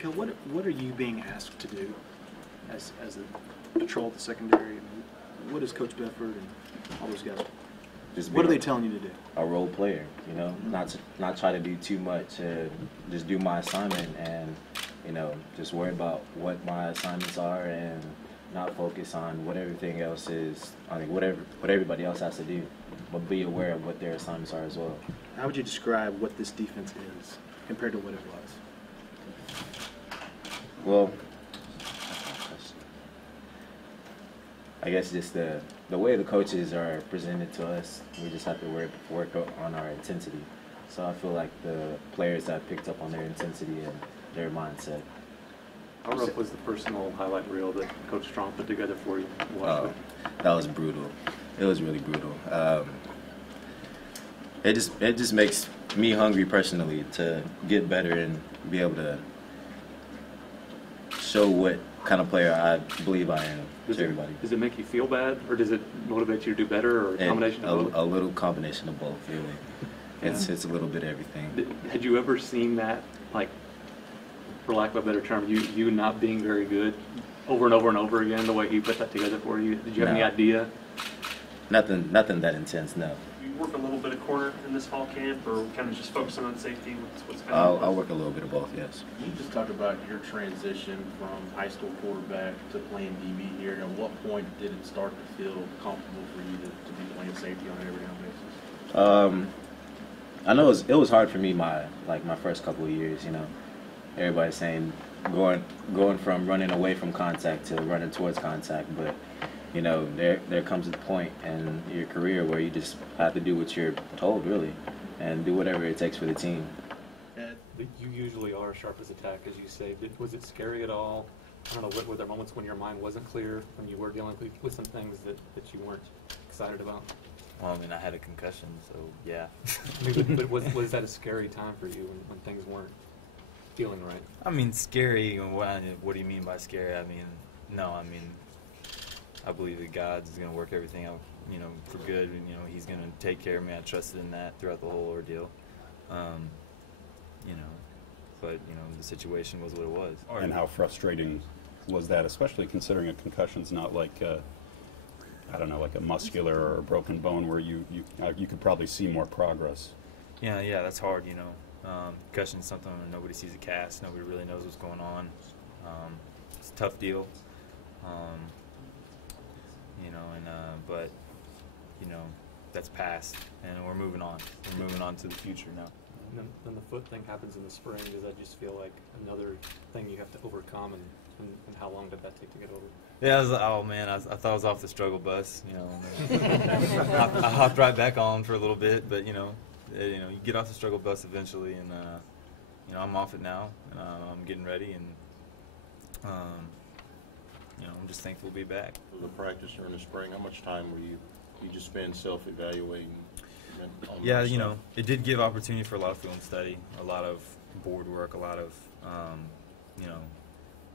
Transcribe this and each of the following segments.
Mykkele, what are you being asked to do as a patrol at the secondary? I mean, what is Coach Bedford and all those guys? What are they telling you to do? A role player, you know, not try to do too much, just do my assignment and, you know, just worry about what my assignments are and not focus on what everything else is, I mean, what everybody else has to do, but be aware of what their assignments are as well. How would you describe what this defense is compared to what it was? Well, I guess just the way the coaches are presented to us, we just have to work on our intensity. So I feel like the players have picked up on their intensity and their mindset. How rough was the personal highlight reel that Coach Strong put together for you? Oh, that was brutal. It was really brutal. It just makes me hungry personally to get better and be able to show what kind of player I believe I am to everybody. Does it make you feel bad, or does it motivate you to do better, or a combination of both? A little combination of both, really. It's a little bit of everything. Had you ever seen that, like, for lack of a better term, you not being very good over and over and over again, the way he put that together for you? Did you have any idea? Nothing that intense, no. You work a little bit of corner in this fall camp, or kind of just focusing on safety? What's kind of I'll work a little bit of both, yes. Can you just talk about your transition from high school quarterback to playing DB here? And at what point did it start to feel comfortable for you to be playing safety on an every down basis? I know it was hard for me my first couple of years, you know. Everybody's saying going from running away from contact to running towards contact, but you know, there comes a point in your career where you just have to do what you're told, really, and do whatever it takes for the team. You usually are sharp as a tack, as you say. Was it scary at all? I don't know, were there moments when your mind wasn't clear, when you were dealing with some things that you weren't excited about? Well, I mean, I had a concussion, so yeah. but was that a scary time for you when things weren't feeling right? I mean, scary, what do you mean by scary? I mean, no, I mean, I believe that God's going to work everything out, you know, for good. And, you know, He's going to take care of me. I trusted in that throughout the whole ordeal. You know, but, you know, the situation was what it was. And how frustrating was that, especially considering a concussion's not like, I don't know, like a muscular or a broken bone where you could probably see more progress. Yeah, that's hard, you know. Concussion's something when nobody sees a cast. Nobody really knows what's going on. It's a tough deal. You know, but, you know, that's past, and we're moving on. We're moving on to the future now. And then the foot thing happens in the spring. Does that just feel like another thing you have to overcome, and how long did that take to get over? Yeah, I thought I was off the struggle bus, you know. I hopped right back on for a little bit, but, you know, you get off the struggle bus eventually, and, you know, I'm off it now, and I'm getting ready, and, you know, I'm just thankful to be back. The practice during the spring, how much time were you just spend self-evaluating? Yeah, you know, it did give opportunity for a lot of film study, a lot of board work, a lot of, you know,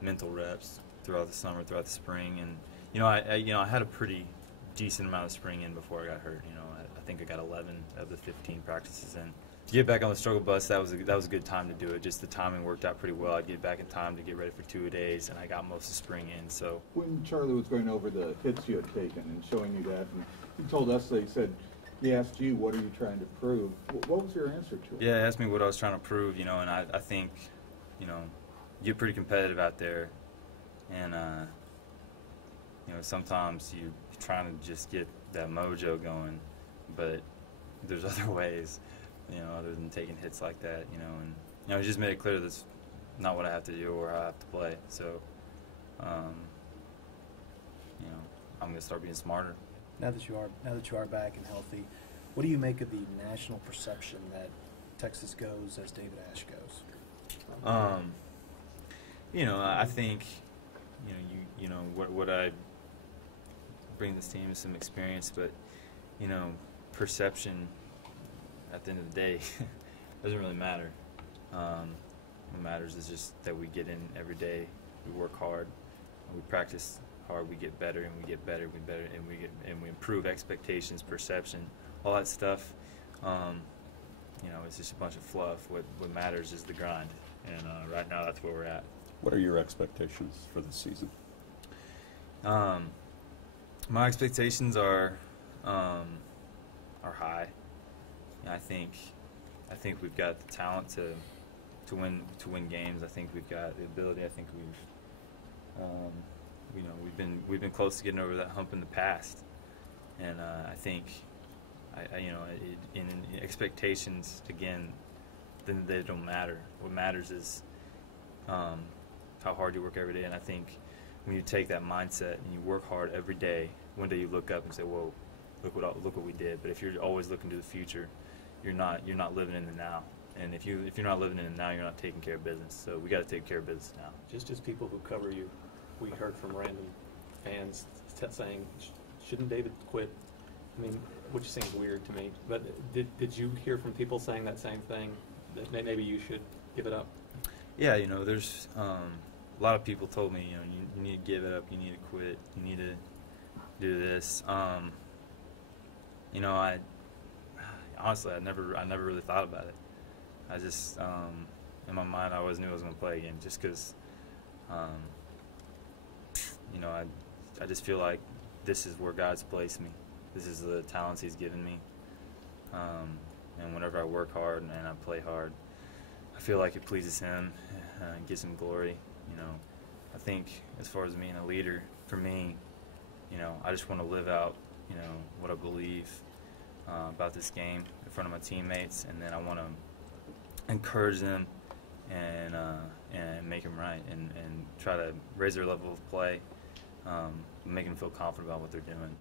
mental reps throughout the summer, throughout the spring, and you know, I had a pretty decent amount of spring in before I got hurt. You know, I think I got 11 of the 15 practices in. To get back on the struggle bus, that was a good time to do it. Just the timing worked out pretty well. I'd get back in time to get ready for 2-a-days, and I got most of spring in. So when Charlie was going over the hits you had taken and showing you that, and he told us, they said, he asked you, what are you trying to prove? What was your answer to it? Yeah, he asked me what I was trying to prove, you know, and I think, you know, you get pretty competitive out there, and, you know, sometimes you're trying to just get that mojo going, but there's other ways, you know, other than taking hits like that, you know, and, you know, he just made it clear that's not what I have to do or how I have to play, so, you know, I'm going to start being smarter. Now that you are back and healthy, what do you make of the national perception that Texas goes as David Ash goes? You know, I think, you know, what I bring this team is some experience, but, you know, perception at the end of the day doesn't really matter. What matters is just that we get in every day, we work hard, we practice hard, we get better, and we get better, and we improve expectations, perception, all that stuff. You know, it's just a bunch of fluff. What matters is the grind. and right now that's where we're at. What are your expectations for this season? My expectations are high. I think we've got the talent to win games. I think we've got the ability. I think we've been close to getting over that hump in the past, and I think in expectations again, then they don't matter. What matters is how hard you work every day, and I think when you take that mindset and you work hard every day, one day you look up and say, "Whoa, look what we did." But if you're always looking to the future, you're not living in the now. And if you're not living in the now, you're not taking care of business. So we got to take care of business now. Just as people who cover you, we heard from random fans saying, "Shouldn't David quit?" I mean, which seems weird to me. But did you hear from people saying that same thing, that maybe you should give it up? Yeah, there's a lot of people told me, you need to give it up, you need to quit, you need to do this. I honestly, I never really thought about it. I just, in my mind, I always knew I was going to play again, just because, I just feel like this is where God's placed me. This is the talents He's given me. And whenever I work hard and I play hard, I feel like it pleases Him and gives Him glory. I think as far as being a leader, for me, I just want to live out, what I believe about this game in front of my teammates, and then I want to encourage them and make them right and try to raise their level of play, make them feel confident about what they're doing.